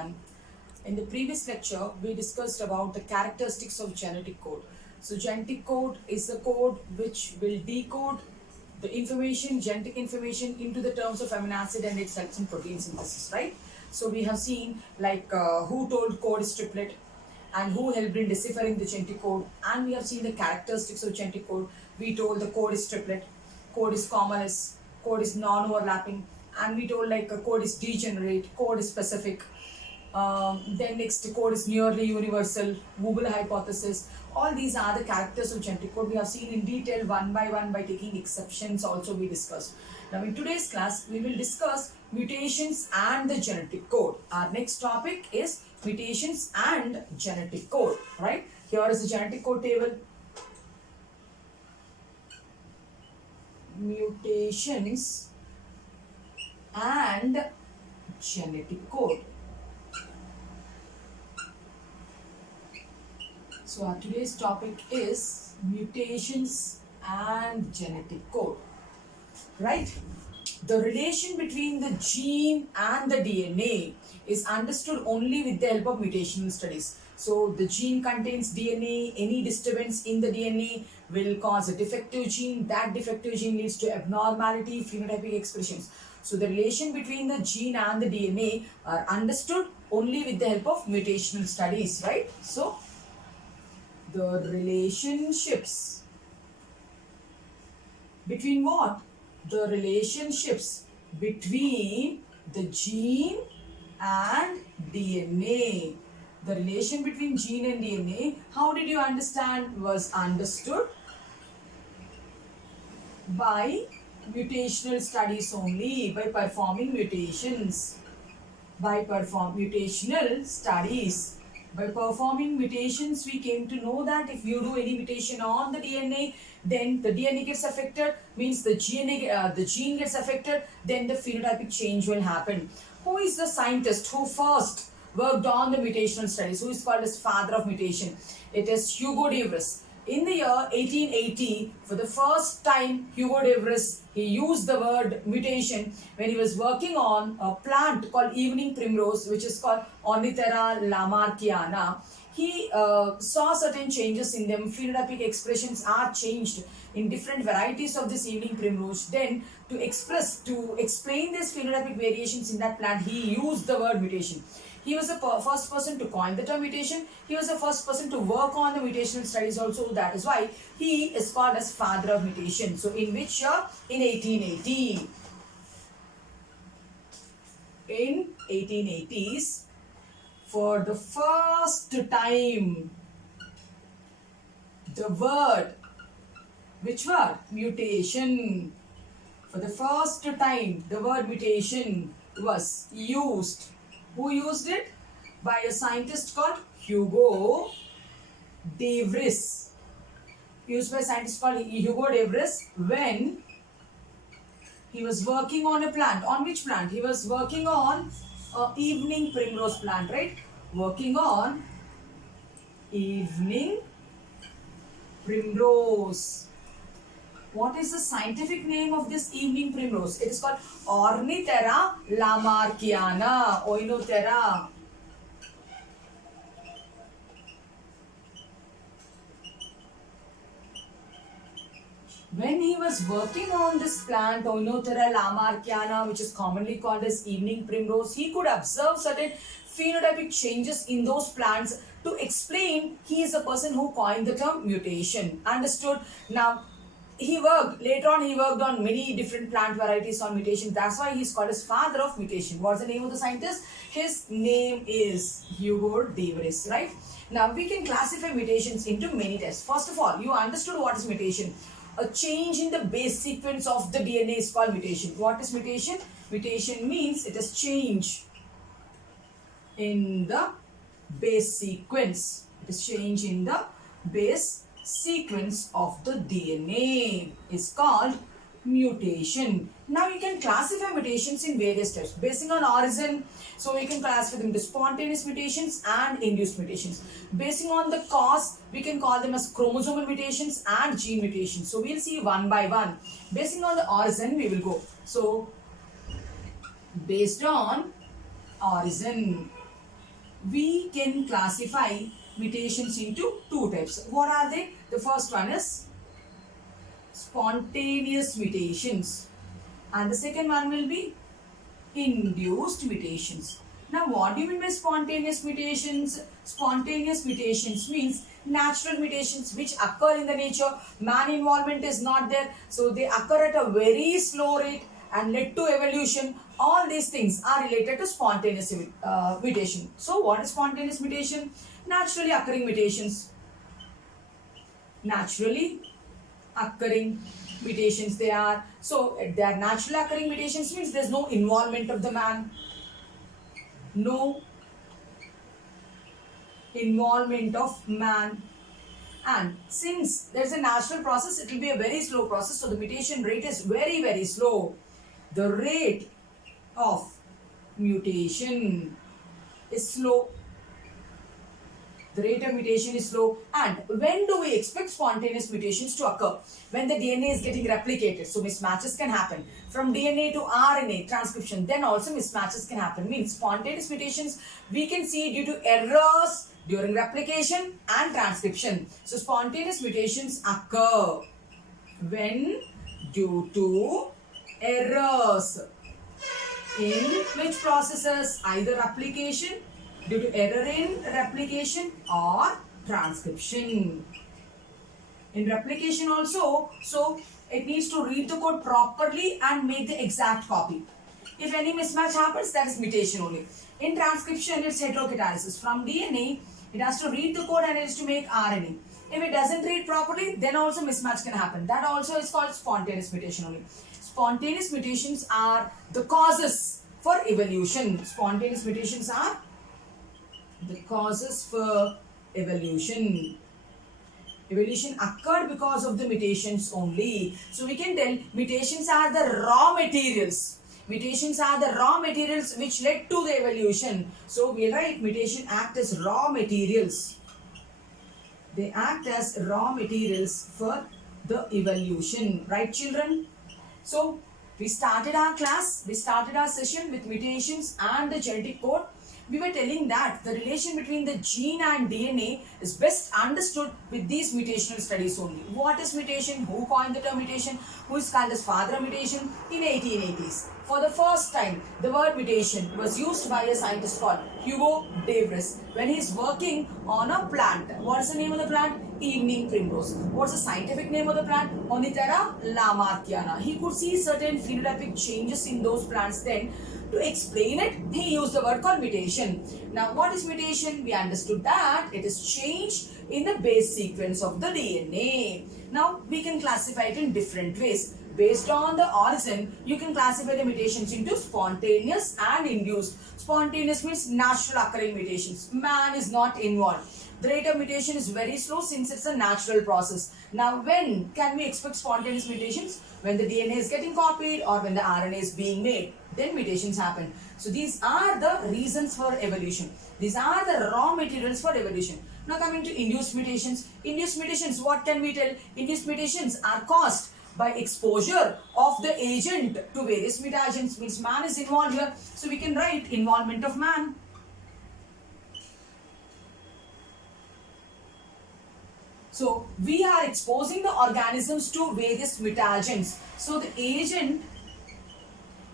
everyone. In the previous lecture, we discussed about the characteristics of genetic code. So genetic code is the code which will decode the information, genetic information into the terms of amino acid and its helps in protein synthesis, right? So we have seen who told code is triplet and who helped in deciphering the genetic code, and we have seen the characteristics of genetic code. We told the code is triplet, code is commonless, code is non-overlapping, and we told a code is degenerate, code is specific. Then next code is nearly universal, Google hypothesis. All these are the characters of genetic code. We have seen in detail one by one by taking exceptions also we discussed. Now in today's class we will discuss mutations and the genetic code. Our next topic is mutations and genetic code, right? Here is the genetic code table. Mutations and genetic code. So our today's topic is mutations and genetic code, right? The relation between the gene and the DNA is understood only with the help of mutational studies. So the gene contains DNA, any disturbance in the DNA will cause a defective gene, that defective gene leads to abnormality, phenotypic expressions. So the relation between the gene and the DNA are understood only with the help of mutational studies, right? So the relationships between what? The relationships between the gene and DNA. The relation between gene and DNA, how did you understand? Was understood by mutational studies only, by performing mutations, by mutational studies. By performing mutations, we came to know that if you do any mutation on the DNA, then the DNA gets affected, means the gene gets affected, then the phenotypic change will happen. Who is the scientist who first worked on the mutational studies? Who is called as father of mutation? It is Hugo de Vries. In the year 1880, for the first time, Hugo de Vries, he used the word mutation when he was working on a plant called evening primrose, which is called Ornithera lamarckiana. He saw certain changes in them. Phenotypic expressions are changed in different varieties of this evening primrose. Then to explain these phenotypic variations in that plant, he used the word mutation. He was the first person to coin the term mutation. He was the first person to work on the mutational studies also. That is why he is called as father of mutation. So in which year? In 1880. In 1880s, for the first time, the word, which word? Mutation. For the first time, the word mutation was used. Who used it? By a scientist called Hugo de Vries. Used by a scientist called Hugo de Vries when he was working on a plant. On which plant? He was working on evening primrose plant, right? Working on evening primrose. What is the scientific name of this evening primrose? It is called Ornithera lamarckiana. Oinothera. When he was working on this plant, Oinothera lamarckiana, which is commonly called as evening primrose, he could observe certain phenotypic changes in those plants. To explain, he is the person who coined the term mutation. Understood? Now, later on he worked on many different plant varieties on mutation. That's why he's called as father of mutation. What's the name of the scientist? His name is Hugo de Vries, right? Now we can classify mutations into many types. First of all, you understood what is mutation. A change in the base sequence of the DNA is called mutation. What is mutation? Mutation means it is change in the base sequence. It is change in the base sequence of the DNA is called mutation. Now you can classify mutations in various types based on origin. So we can classify them into spontaneous mutations and induced mutations. Based on the cause, we can call them as chromosomal mutations and gene mutations. So we'll see one by one. Based on the origin, we will go. So based on origin, we can classify mutations into two types. What are they? The first one is spontaneous mutations, and the second one will be induced mutations. Now, what do you mean by spontaneous mutations? Spontaneous mutations means natural mutations which occur in the nature. Man involvement is not there, so they occur at a very slow rate and led to evolution. All these things are related to spontaneous mutation. So, what is spontaneous mutation? Naturally occurring mutations. Naturally occurring mutations they are. So, they are naturally occurring mutations means there is no involvement of the man. No involvement of man, and since there is a natural process, it will be a very slow process, so the mutation rate is very slow. The rate of mutation is slow. The rate of mutation is slow. And when do we expect spontaneous mutations to occur? When the DNA is getting replicated. So mismatches can happen. From DNA to RNA transcription, then also mismatches can happen. Means spontaneous mutations we can see due to errors during replication and transcription. So spontaneous mutations occur when due to errors in which processes? Either replication, due to error in replication or transcription. In replication also, so it needs to read the code properly and make the exact copy. If any mismatch happens, that is mutation only. In transcription, it's heterocatalysis. From DNA, it has to read the code and it has to make RNA. If it doesn't read properly, then also mismatch can happen. That also is called spontaneous mutation only. Spontaneous mutations are the causes for evolution. Spontaneous mutations are the causes for evolution. Evolution occurred because of the mutations only. So we can tell mutations are the raw materials. Mutations are the raw materials which led to the evolution. So we'll write mutation act as raw materials. They act as raw materials for the evolution. Right, children? So we started our class, we started our session with mutations and the genetic code. We were telling that the relation between the gene and DNA is best understood with these mutational studies only. What is mutation? Who coined the term mutation? Who is called as father of mutation? In 1880s. For the first time, the word mutation was used by a scientist called Hugo de Vries when he is working on a plant. What is the name of the plant? Evening primrose. What's the scientific name of the plant? Ornithera lamarckiana. He could see certain phenotypic changes in those plants. Then to explain it, he used the word called mutation. Now, what is mutation? We understood that it is change in the base sequence of the DNA. Now, we can classify it in different ways. Based on the origin, you can classify the mutations into spontaneous and induced. Spontaneous means natural occurring mutations. Man is not involved. The rate of mutation is very slow since it's a natural process. Now, when can we expect spontaneous mutations? When the DNA is getting copied or when the RNA is being made. Then mutations happen. So, these are the reasons for evolution. These are the raw materials for evolution. Now, coming to induced mutations. Induced mutations, what can we tell? Induced mutations are caused by exposure of the agent to various mutagens. Means man is involved here. So, we can write involvement of man. So, we are exposing the organisms to various mutagens. So, the agent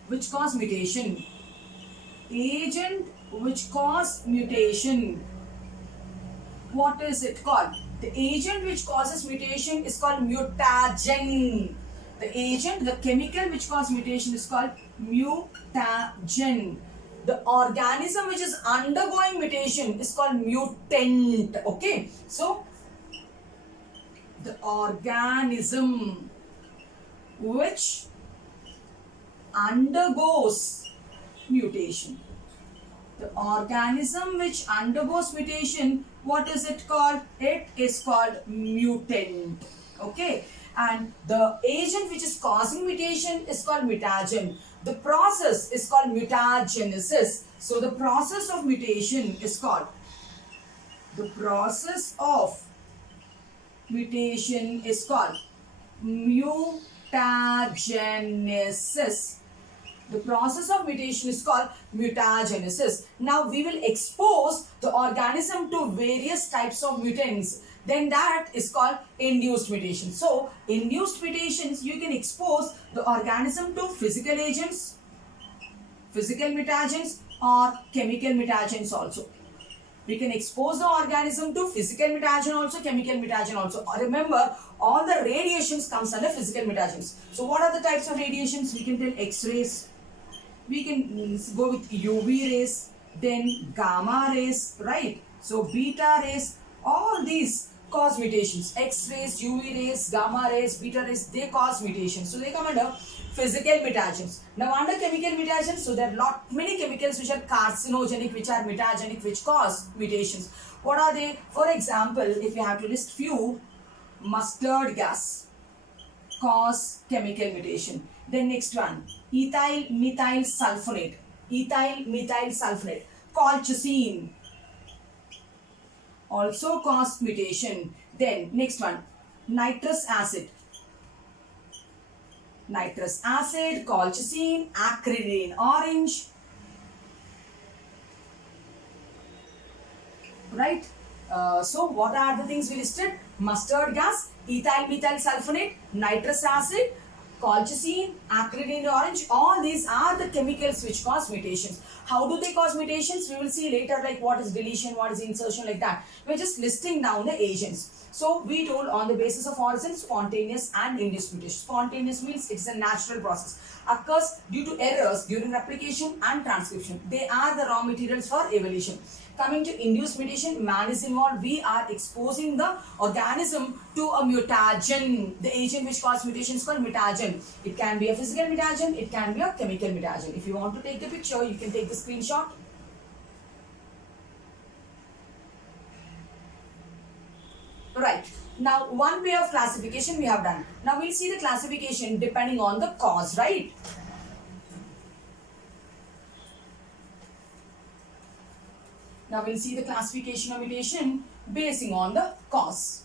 which cause mutation. Agent which cause mutation. What is it called? The agent which causes mutation is called mutagen. The agent, the chemical which causes mutation is called mutagen. The organism which is undergoing mutation is called mutant. Okay. So, the organism which undergoes mutation. The organism which undergoes mutation, what is it called? It is called mutant. Okay. And the agent which is causing mutation is called mutagen. The process is called mutagenesis. So, the process of mutation is called, the process of mutation is called mutagenesis. The process of mutation is called mutagenesis. Now we will expose the organism to various types of mutants. Then that is called induced mutation. So induced mutations, you can expose the organism to physical agents, physical mutagens, or chemical mutagens also. We can expose the organism to physical mutagen also, chemical mutagen also. Remember, all the radiations comes under physical mutagens. So what are the types of radiations? We can tell X-rays. We can go with UV rays, then gamma rays, right? So beta rays, all these cause mutations. X-rays, UV rays, gamma rays, beta rays, they cause mutations. So they come under physical mutagens. Now under chemical mutagens, so there are many chemicals which are carcinogenic, which are mutagenic, which cause mutations. What are they? For example, if you have to list few, mustard gas cause chemical mutation. Then next one, ethyl methyl sulfonate. Ethyl methyl sulfonate. Colchicine also cause mutation. Then next one, nitrous acid. Nitrous acid, colchicine, acridine orange. Right? So what are the things we listed? Mustard gas, ethyl methyl sulfonate, nitrous acid, colchicine, acridine orange. All these are the chemicals which cause mutations. How do they cause mutations? We will see later, like what is deletion, what is insertion, like that. We're just listing down the agents. So we told on the basis of origin, spontaneous and induced mutation. Spontaneous means it's a natural process. Occurs due to errors during replication and transcription. They are the raw materials for evolution. Coming to induced mutation, man is involved. We are exposing the organism to a mutagen. The agent which causes mutation is called mutagen. It can be a physical mutagen, it can be a chemical mutagen. If you want to take the picture, you can take the screenshot. Right. Now, one way of classification we have done. Now, we'll see the classification depending on the cause, right? Now, we'll see the classification of mutation basing on the cause.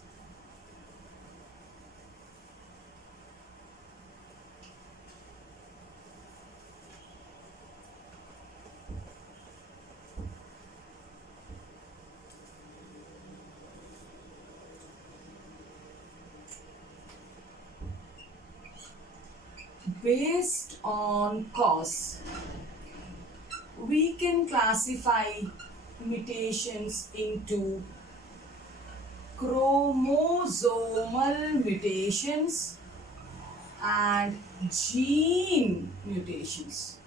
Based on cause, we can classify mutations into chromosomal mutations and gene mutations.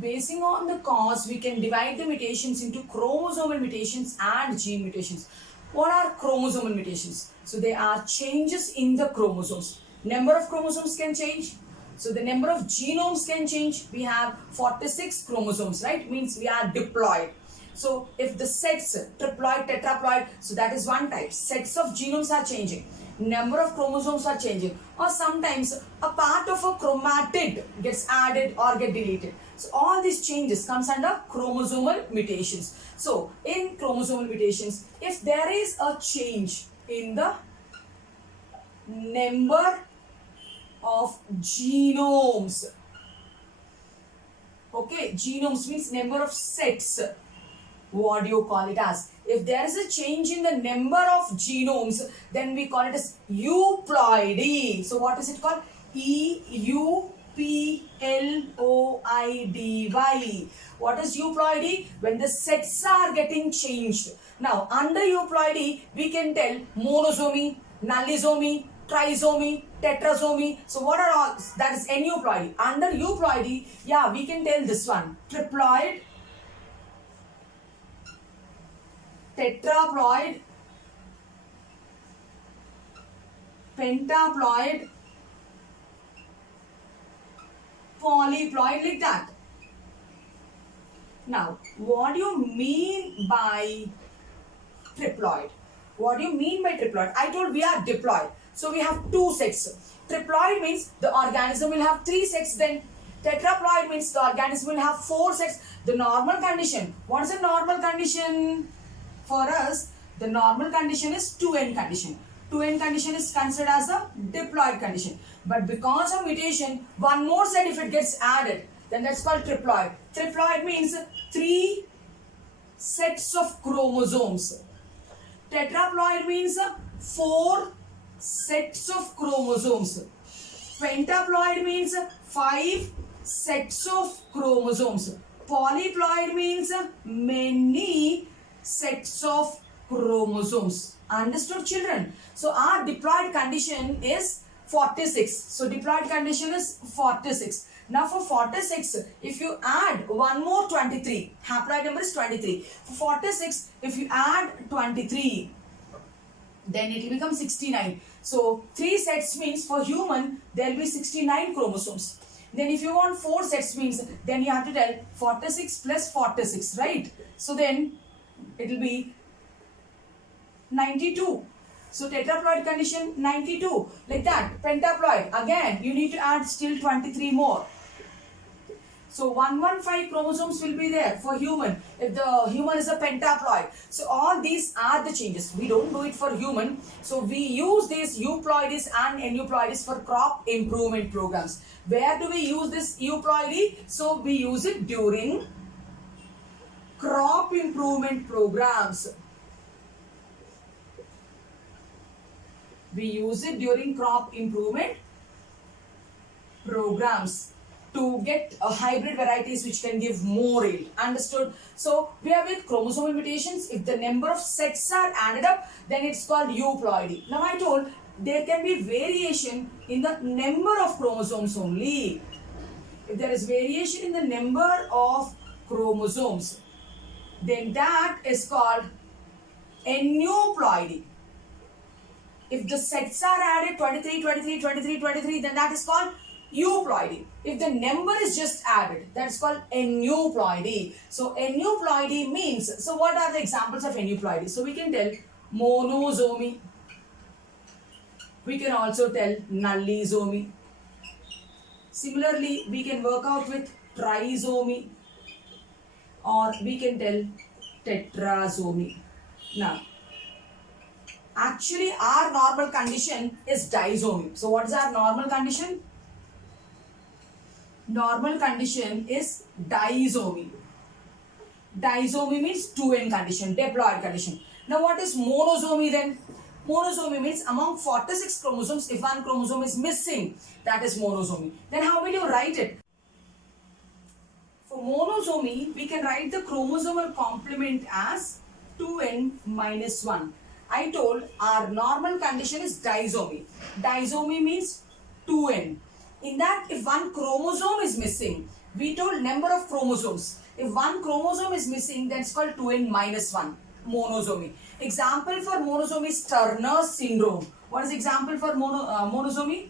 Basing on the cause, we can divide the mutations into chromosomal mutations and gene mutations. What are chromosomal mutations? So they are changes in the chromosomes. Number of chromosomes can change. So the number of genomes can change. We have 46 chromosomes, right? Means we are diploid. So if the sets, triploid, tetraploid, so that is one type. Sets of genomes are changing. Number of chromosomes are changing. Or sometimes a part of a chromatid gets added or get deleted. So all these changes comes under chromosomal mutations. So in chromosomal mutations, if there is a change in the number of genomes, okay, genomes means number of sets. What do you call it as? If there is a change in the number of genomes, then we call it as euploidy. So what is it called? euploidy. What is euploidy? When the sets are getting changed. Now under euploidy, we can tell monosomy, nullisomy, trisomy, tetrasomy. So what are all? That is aneuploidy. Under euploidy, yeah, we can tell this one: triploid, tetraploid, pentaploid, polyploid, like that. Now, what do you mean by triploid? What do you mean by triploid? I told we are diploid. So we have two sets. Triploid means the organism will have 3 sets. Then tetraploid means the organism will have 4 sets. The normal condition. What is the normal condition? For us, the normal condition is 2n condition. 2n condition is considered as a diploid condition. But because of mutation, one more set if it gets added, then that's called triploid. Triploid means 3 sets of chromosomes. Tetraploid means 4 sets of chromosomes. Pentaploid means 5 sets of chromosomes. Polyploid means many sets of chromosomes. Understood, children? So our diploid condition is 46. So diploid condition is 46. Now for 46, if you add one more 23, haploid number is 23. For 46, if you add 23, then it will become 69. So 3 sets means for human, there will be 69 chromosomes. Then if you want 4 sets means, then you have to tell 46 plus 46, right? So then it will be 92. So tetraploid condition 92, like that. Pentaploid, again you need to add still 23 more. So 115 chromosomes will be there for human if the human is a pentaploid. So all these are the changes. We don't do it for human. So we use this euploidies and aneuploidies for crop improvement programs. Where do we use this euploidy? So we use it during crop improvement programs. We use it during crop improvement programs to get hybrid varieties which can give more yield. Understood? So we have with chromosomal mutations. If the number of sets are added up, then it's called euploidy. Now I told there can be variation in the number of chromosomes only. If there is variation in the number of chromosomes, then that is called aneuploidy. If the sets are added 23, 23, 23, 23, then that is called euploidy. If the number is just added, that's called aneuploidy. So aneuploidy means, so what are the examples of aneuploidy? So we can tell monosomy. We can also tell nullisomy. Similarly, we can work out with trisomy, or we can tell tetrasomy. Now, actually our normal condition is disomy. So what is our normal condition? Normal condition is disomy. Disomy means 2n condition, diploid condition. Now what is monosomy then? Monosomy means among 46 chromosomes, if one chromosome is missing, that is monosomy. Then how will you write it? For monosomy, we can write the chromosomal complement as 2n minus 1. I told our normal condition is disomy. Disomy means 2n. In that, if one chromosome is missing, we told number of chromosomes. If one chromosome is missing, that's called 2n minus 1, monosomy. Example for monosomy is Turner syndrome. What is example for monosomy?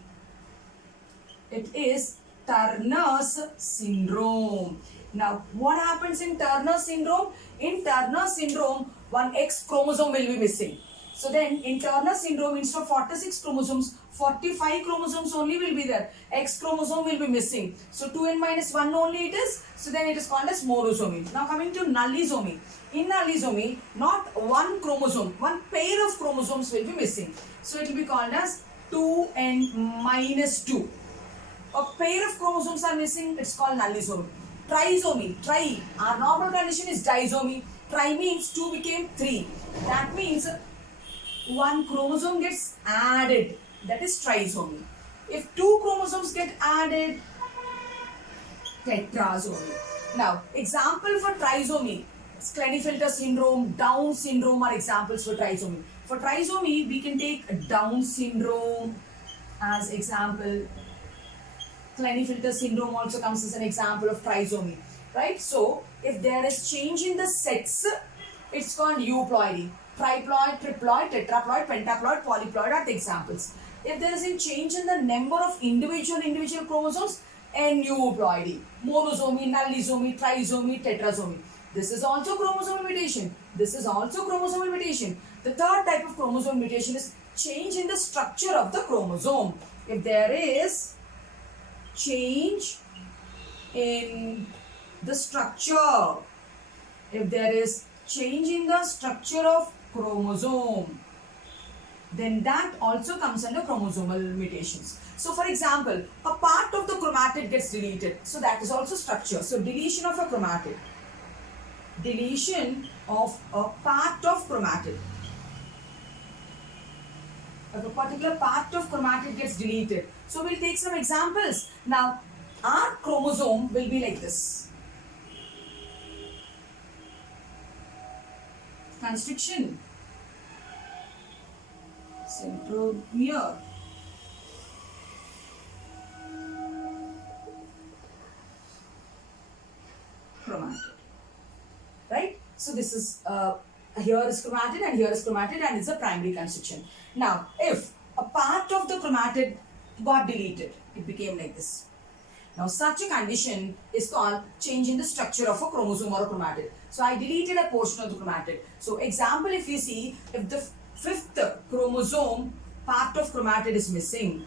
It is Turner's syndrome. Now, what happens in Turner syndrome? In Turner syndrome, one X chromosome will be missing. So then, in Turner syndrome, instead of 46 chromosomes, 45 chromosomes only will be there. X chromosome will be missing. So 2n minus 1 only it is. So then it is called as monosomy. Now coming to nullisomy. In nullisomy, not one chromosome, one pair of chromosomes will be missing. So it will be called as 2n minus 2. A pair of chromosomes are missing, it's called nullisomy. Trisomy, our normal condition is disomy. Tri means 2 became 3. That means one chromosome gets added. That is trisomy. If 2 chromosomes get added, tetrasomy. Now, example for trisomy, Klinefelter syndrome, Down syndrome are examples for trisomy. For trisomy, we can take Down syndrome as example. Klinefelter syndrome also comes as an example of trisomy, right? So, if there is change in the sex, it's called euploidy. Triploid, triploid, tetraploid, pentaploid, polyploid are the examples. If there is a change in the number of individual chromosomes, aneuploidy, monosomy, nullisomy, trisomy, tetrasomy. This is also chromosomal mutation. This is also chromosomal mutation. The third type of chromosomal mutation is change in the structure of the chromosome. If there is change in the structure, if there is change in the structure of chromosome, then that also comes under chromosomal mutations. So for example, a part of the chromatid gets deleted. So that is also structure. So deletion of a chromatid. Deletion of a part of chromatid. If a particular part of chromatid gets deleted. So we'll take some examples. Now, our chromosome will be like this. Constriction. Centromere. Chromatid. Right? So this is here is chromatid and here is chromatid and it's a primary constriction. Now, if a part of the chromatid got deleted, it became like this. Now, such a condition is called change in the structure of a chromosome or a chromatid. So, I deleted a portion of the chromatid. So, example, if you see, if the fifth chromosome part of chromatid is missing,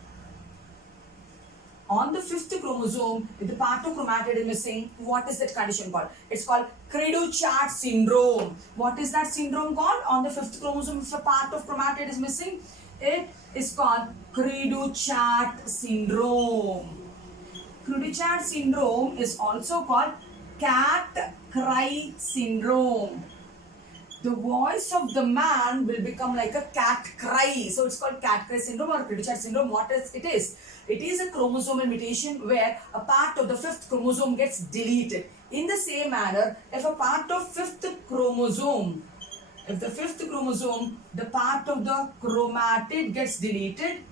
on the fifth chromosome, if the part of chromatid is missing, what is that condition called? It's called Cru-du-Chat syndrome. What is that syndrome called? On the fifth chromosome, if a part of chromatid is missing, it is called Cru-du-Chat syndrome. Cru-du-Chat syndrome is also called cat cry syndrome. The voice of the man will become like a cat cry. So it's called cat cry syndrome or Cru-du-Chat syndrome. What is it is? It is a chromosomal mutation where a part of the fifth chromosome gets deleted. In the same manner, if a part of fifth chromosome, if the fifth chromosome, the part of the chromatid gets deleted,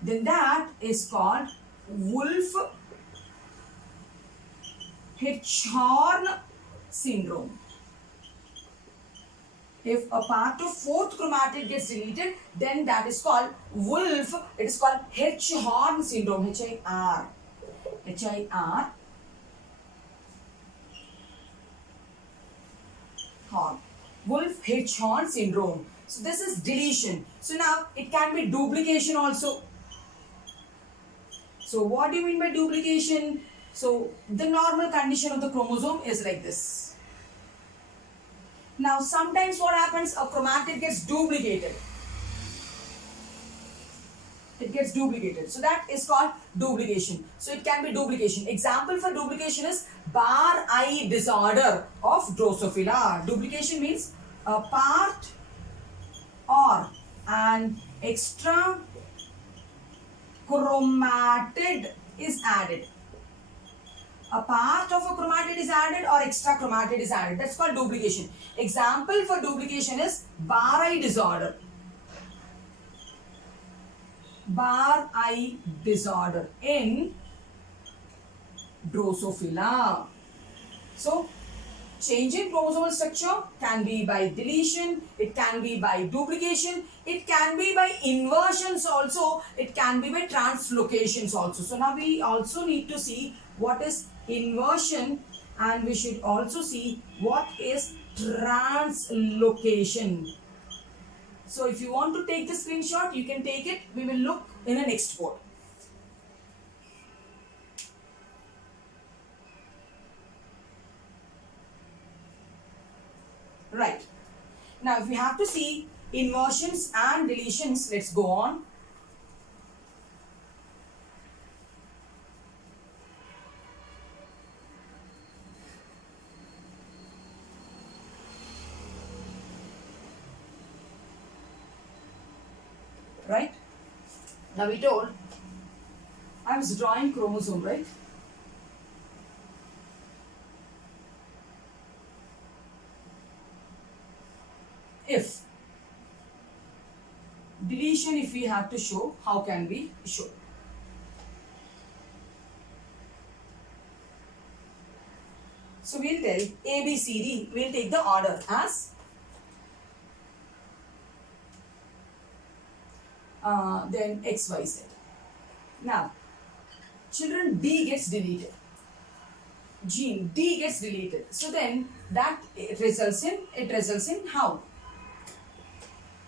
then that is called Wolff-Hirschhorn syndrome. If a part of fourth chromatid gets deleted, then that is called Wolff. It is called Hirschhorn syndrome. H-I-R. H-I-R. Horn. Wolff-Hirschhorn syndrome. So this is deletion. So now it can be duplication also. So what do you mean by duplication? So the normal condition of the chromosome is like this. Now, sometimes what happens, a chromatid gets duplicated. It gets duplicated. So that is called duplication. So it can be duplication. Example for duplication is bar eye disorder of Drosophila. Duplication means a part or an extra chromatid is added. A part of a chromatid is added or extra chromatid is added. That's called duplication. Example for duplication is bar eye disorder. Bar eye disorder in Drosophila. So, change in chromosomal structure can be by deletion, it can be by duplication, it can be by inversions also, it can be by translocations also. So, now we also need to see what is inversion and we should also see what is translocation. So if you want to take the screenshot, you can take it. We will look in a next board. Right. Now if we have to see inversions and deletions, let's go on. Right? Now we told I was drawing chromosome, right? If deletion, if we have to show, how can we show? So we'll tell A, B, C, D, we'll take the order as then X, Y, Z. Now, children, D gets deleted. Gene D gets deleted. So then that results in how?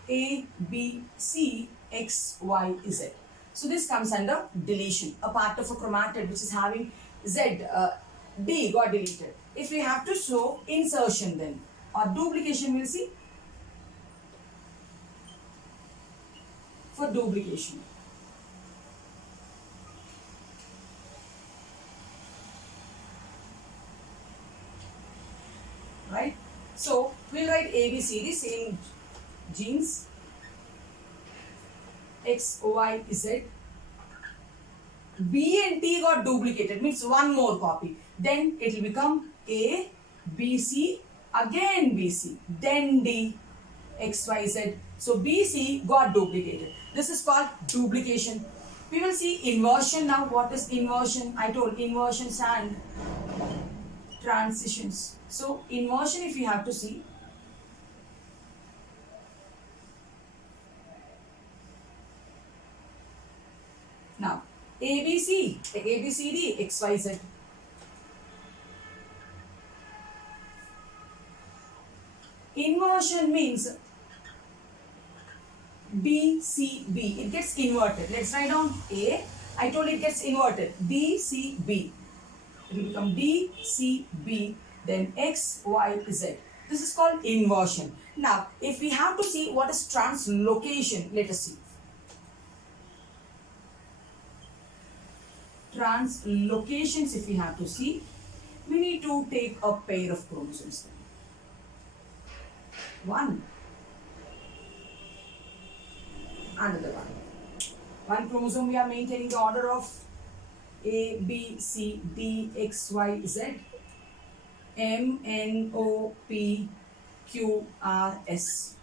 A, B, C, X, Y, Z. So this comes under deletion. A part of a chromatid which is having Z, D got deleted. If we have to show insertion then or duplication, we'll see. for duplication. Right? So we'll write ABCD, same genes, X, Y, Z. B and T got duplicated, means one more copy. Then it will become A, B, C, again B, C, then D, X, Y, Z. So B, C got duplicated. This is called duplication. We will see inversion now. What is inversion? I told inversions and transitions. So inversion, if you have to see, now ABC, ABCD, XYZ. Inversion means BCB. It gets inverted. Let's write down A. I told it gets inverted. DCB. It will become DCB, then XYZ. This is called inversion. Now, if we have to see what is translocation, let us see. Translocations, if we have to see, we need to take a pair of chromosomes. One, another one. One chromosome we are maintaining the order of A, B, C, D, X, Y, Z, M, N, O, P, Q, R, S.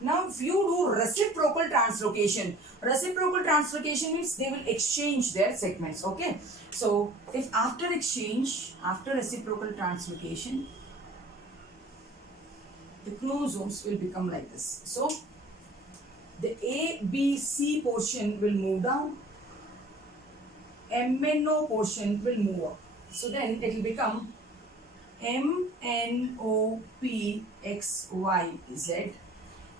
Now, if you do reciprocal translocation means they will exchange their segments. Okay. So, if after exchange, after reciprocal translocation, the chromosomes will become like this. So, the A, B, C portion will move down. MNO portion will move up. So then it will become MNOPXYZ.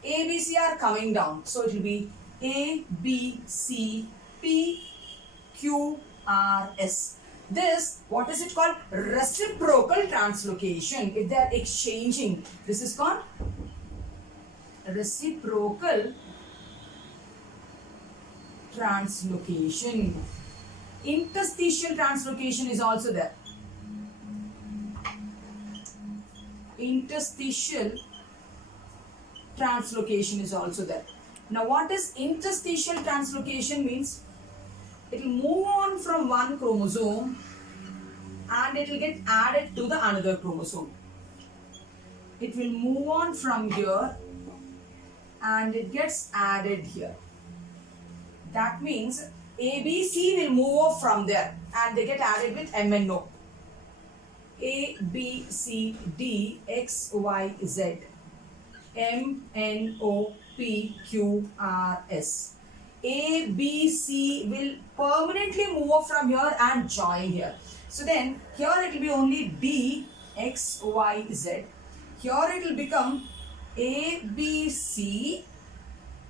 ABC are coming down. So it will be ABCPQRS. This, what is it called? Reciprocal translocation. If they are exchanging, this is called reciprocal translocation. Interstitial translocation is also there. Interstitial translocation is also there. Now, what is interstitial translocation means? It will move on from one chromosome and it will get added to the another chromosome. It will move on from here and it gets added here. That means ABC will move off from there and they get added with MNO. A, B, C, D, X, Y, Z, M, N, O, P, Q, R, S. A, B, C will permanently move off from here and join here. So then here it will be only D, X, Y, Z. Here it will become A, B, C,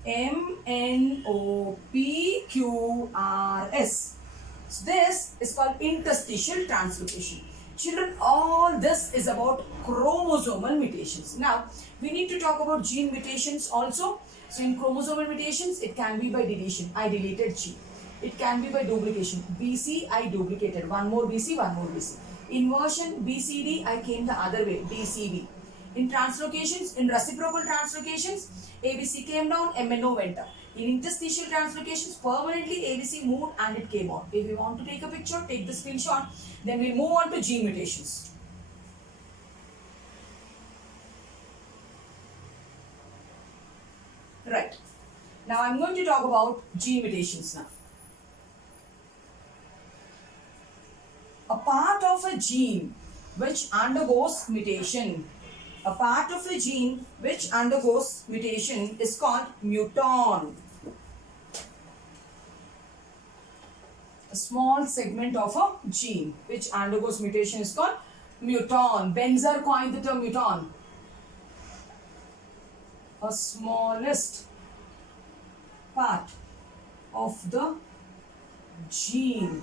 M, N, O, P, Q, R, S. So this is called interstitial translocation. Children, all this is about chromosomal mutations. Now, we need to talk about gene mutations also. So, in chromosomal mutations, it can be by deletion. I deleted G. It can be by duplication. BC, I duplicated. One more BC, one more BC. Inversion, BCD, I came the other way, DCB. In translocations, in reciprocal translocations, ABC came down, MNO went up. In interstitial translocations, permanently ABC moved and it came on. If you want to take a picture, take the screenshot. Then we'll move on to gene mutations. Right. Now I'm going to talk about gene mutations now. A part of a gene which undergoes mutation. A part of a gene which undergoes mutation is called muton. A small segment of a gene which undergoes mutation is called muton. Benzer coined the term muton. A smallest part of the gene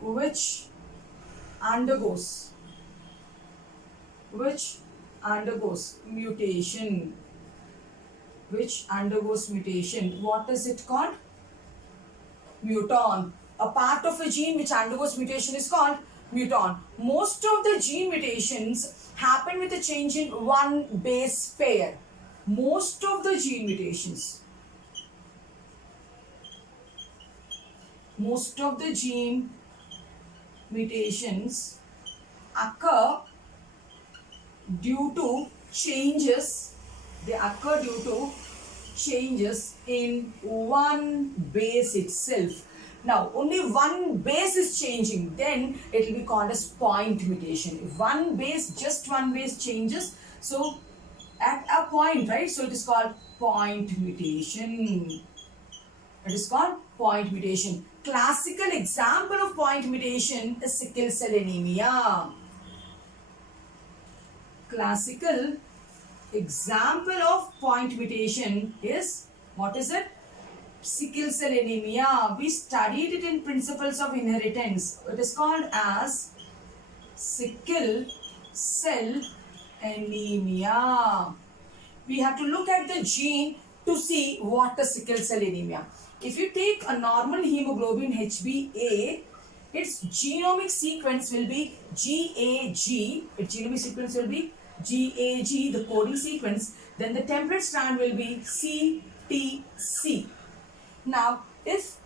which undergoes mutation which undergoes mutation. What is it called? Muton. A part of a gene which undergoes mutation is called muton. Most of the gene mutations happen with a change in one base pair. Most of the gene mutations. Most of the gene mutations occur due to changes. They occur due to changes in one base itself. Now, only one base is changing, then it will be called as point mutation. If one base, just one base changes, so at a point, right? So it is called point mutation. It is called point mutation. Classical example of point mutation is sickle cell anemia. Classical example of point mutation is, what is it? Sickle cell anemia. We studied it in Principles of Inheritance. It is called as sickle cell anemia. We have to look at the gene to see what is sickle cell anemia. If you take a normal hemoglobin HbA, its genomic sequence will be GAG. Its genomic sequence will be GAG, the coding sequence. Then the template strand will be CTC. Now, if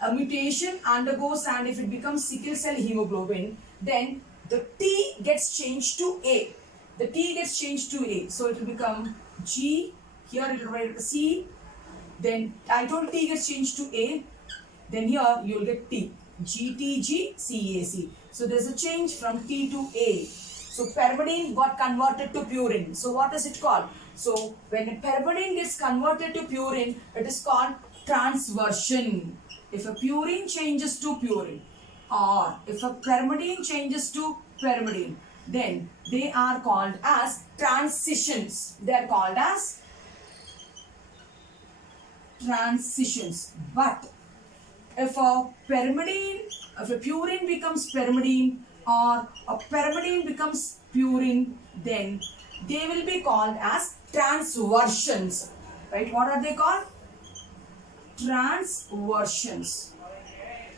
a mutation undergoes and if it becomes sickle cell hemoglobin, then the T gets changed to A. The T gets changed to A. So it will become G. Here it will write C. Then I told T gets changed to A. Then here you will get T. GTG CAC. So there's a change from T to A. So pyrimidine got converted to purine. So what is it called? So when a pyrimidine gets converted to purine, it is called transversion. If a purine changes to purine, or if a pyrimidine changes to pyrimidine, then they are called as transitions. They are called as transitions. But if a purine becomes pyrimidine, or a pyrimidine becomes purine, then they will be called as transversions. Right? What are they called? Transversions.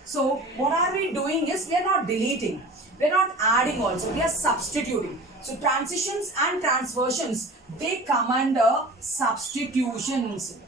So what are we doing is, we are not deleting, we are not adding also, we are substituting. So transitions and transversions, they come under substitutions.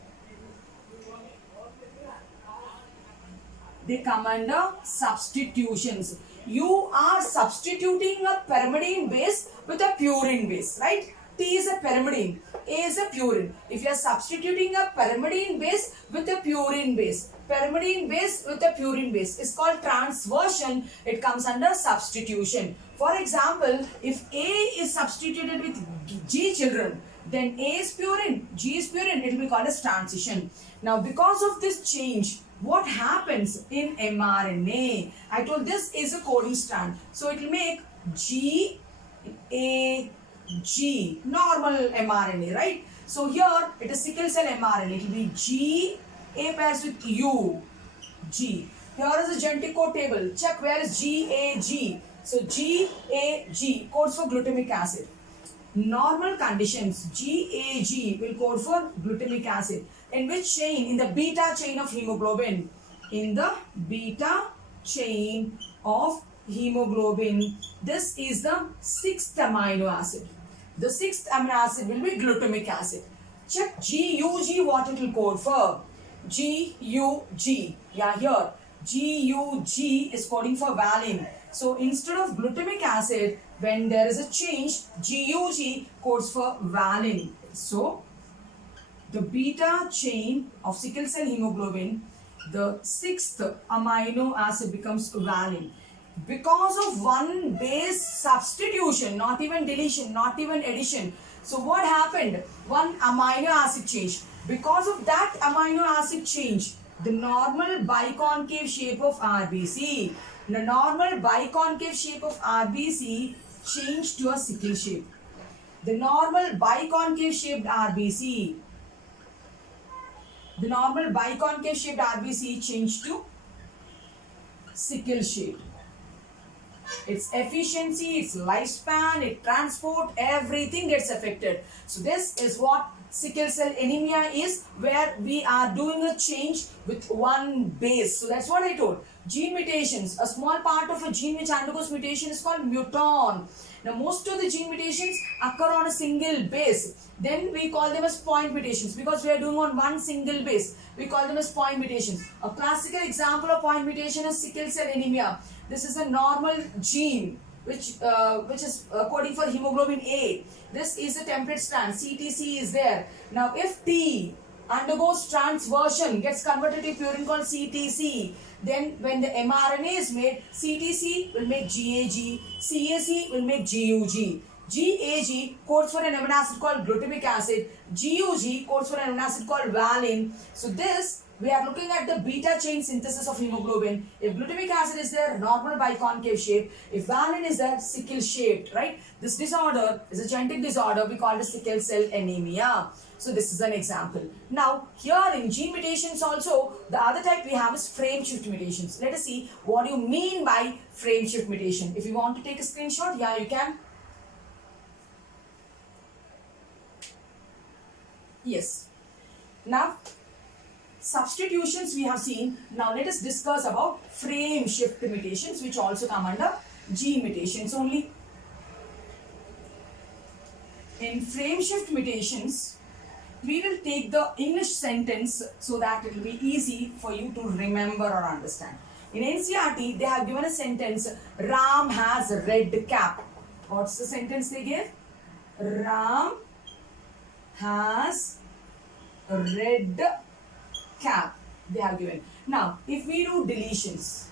They come under substitutions. You are substituting a pyrimidine base with a purine base, right? T is a pyrimidine, A is a purine. If you are substituting a pyrimidine base with a purine base, pyrimidine base with a purine base is called transversion. It comes under substitution. For example, if A is substituted with G children, then A is purine, G is purine, it will be called as transition. Now, because of this change, what happens in mRNA? I told this is a coding strand. So it will make GAG, normal mRNA, right? So here it is sickle cell mRNA. It will be G, A pairs with U, G. Here is the genetic code table. Check where is GAG. So GAG codes for glutamic acid. Normal conditions, GAG will code for glutamic acid. In which chain? In the beta chain of hemoglobin. In the beta chain of hemoglobin. This is the 6th amino acid. The 6th amino acid will be glutamic acid. Check GUG, what it will code for. GUG. Yeah, here. GUG is coding for valine. So instead of glutamic acid, when there is a change, GUG codes for valine. So the beta chain of sickle cell hemoglobin, the 6th amino acid becomes valine. Because of one base substitution, not even deletion, not even addition. So what happened? One amino acid change. Because of that amino acid change, the normal biconcave shape of RBC, the normal biconcave shape of RBC changed to a sickle shape. The normal biconcave shaped RBC, the normal biconcave shaped RBC changed to sickle shape. Its efficiency, its lifespan, its transport, everything gets affected. So this is what sickle cell anemia is where we are doing a change with one base. So that's what I told. Gene mutations, a small part of a gene which undergoes mutation is called muton. Now most of the gene mutations occur on a single base. Then we call them as point mutations because we are doing on one single base. We call them as point mutations. A classical example of point mutation is sickle cell anemia. This is a normal gene which is coding for hemoglobin A. This is a template strand. CTC is there. Now if T undergoes transversion, gets converted to purine called CTC, then when the mRNA is made, CTC will make GAG, CAC will make GUG. GAG codes for an amino acid called glutamic acid. GUG codes for an amino acid called valine. So this, we are looking at the beta chain synthesis of hemoglobin. If glutamic acid is there, normal biconcave shape. If valine is there, sickle shaped, right? This disorder is a genetic disorder. We call it sickle cell anemia. So this is an example. Now here in gene mutations also, the other type we have is frame shift mutations. Let us see what you mean by frame shift mutation. If you want to take a screenshot, yeah, you can. Yes. Now substitutions we have seen. Now let us discuss about frame shift mutations which also come under gene mutations only. In frame shift mutations, we will take the English sentence so that it will be easy for you to remember or understand. In NCERT, they have given a sentence, Ram has a red cap. What's the sentence they gave? Ram has a red cap. They have given. Now, if we do deletions,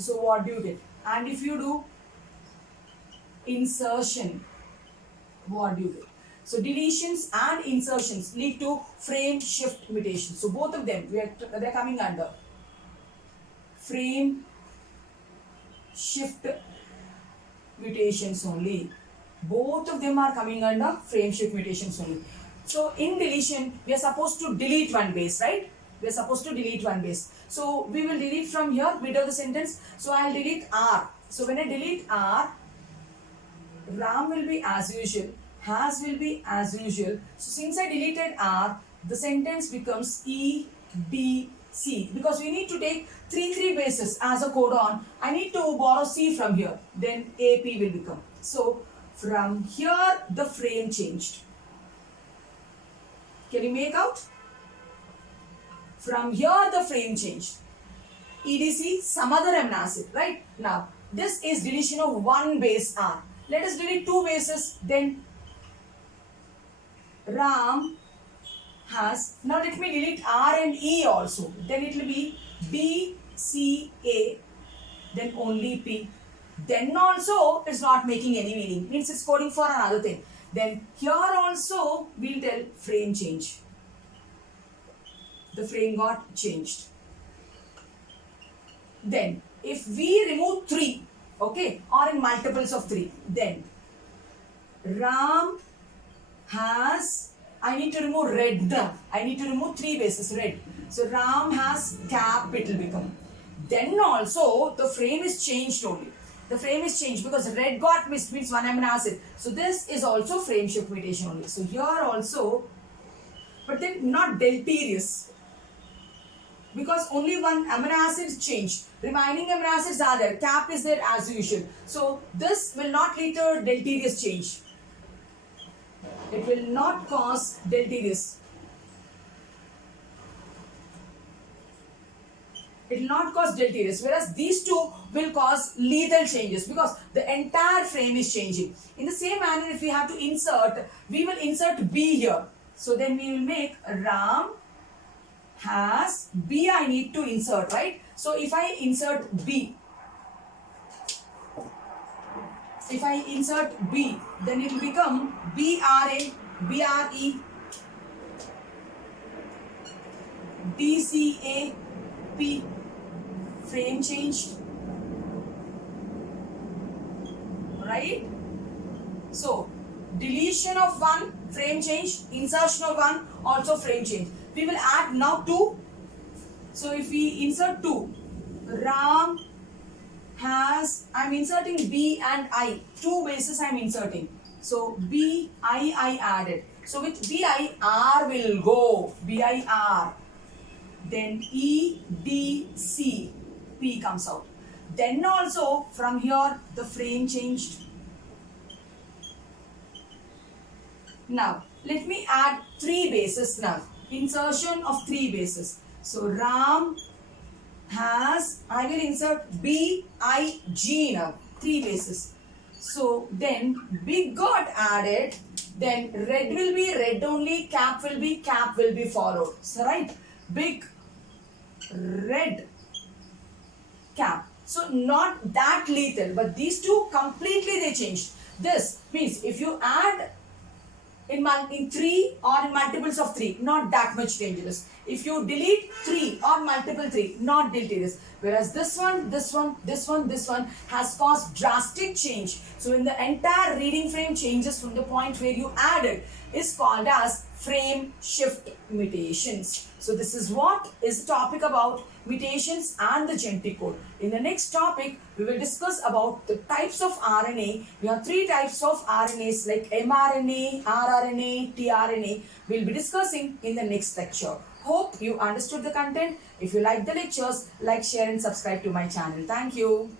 so what do you get? And if you do insertion, what do you get? So deletions and insertions lead to frame shift mutations. So both of them, they're coming under frame shift mutations only. Both of them are coming under frame shift mutations only. So in deletion, we are supposed to delete one base, right? We are supposed to delete one base. So we will delete from here, mid of the sentence. So I'll delete R. So when I delete R, Ram will be as usual, has will be as usual. So since I deleted R, the sentence becomes E, B, C. Because we need to take 3 bases as a codon. I need to borrow C from here. Then AP will become. So from here, the frame changed. Can you make out? From here, the frame changed. EDC, some other amino acid, right? Now, this is deletion of one base R. Let us delete 2 bases, then Ram has, now let me delete R and E also. Then it will be B, C, A, then only P. Then also it's not making any meaning, means it's coding for another thing. Then here also we'll tell frame change. The frame got changed. Then if we remove 3, okay, or in multiples of 3, then Ram has, I need to remove red now. I need to remove 3 bases, red. So Ram has cap, it will become. Then also the frame is changed only. The frame is changed because red got missed, means one amino acid. So this is also frame shift mutation only. So here also, but then not deleterious, because only one amino acid is changed. Remaining amino acids are there. Cap is there as usual. So this will not lead to deleterious change. It will not cause deleterious. It will not cause deleterious, whereas these two will cause lethal changes because the entire frame is changing. In the same manner, if we have to insert, we will insert B here. So then we will make Ram has B, I need to insert, right? So if I insert B, then it will become BRA, BRE, DCA, P. Frame changed, right? So deletion of 1, frame change, insertion of 1, also frame change. We will add now 2. So if we insert 2, Ram has, I am inserting B and I, 2 bases I am inserting. So BI added. So with BI, R will go. BIR. Then EDC. P comes out. Then also from here the frame changed. Now let me add three bases now. Insertion of three bases. So Ram has, I will insert BIG now. Three bases. So then big got added. Then red will be red only. Cap will be followed. So right. Big red cap. So not that lethal, but these two completely they changed. This means if you add in 3 or in multiples of 3, not that much dangerous. If you delete 3 or multiple 3, not dangerous. Whereas this one has caused drastic change. So in the entire reading frame changes from the point where you added is called as frame shift mutations. So this is what is the topic about mutations and the genetic code. In the next topic, we will discuss about the types of RNA. We have 3 types of RNAs like mRNA, rRNA, tRNA. We'll be discussing in the next lecture. Hope you understood the content. If you like the lectures, like, share and subscribe to my channel. Thank you.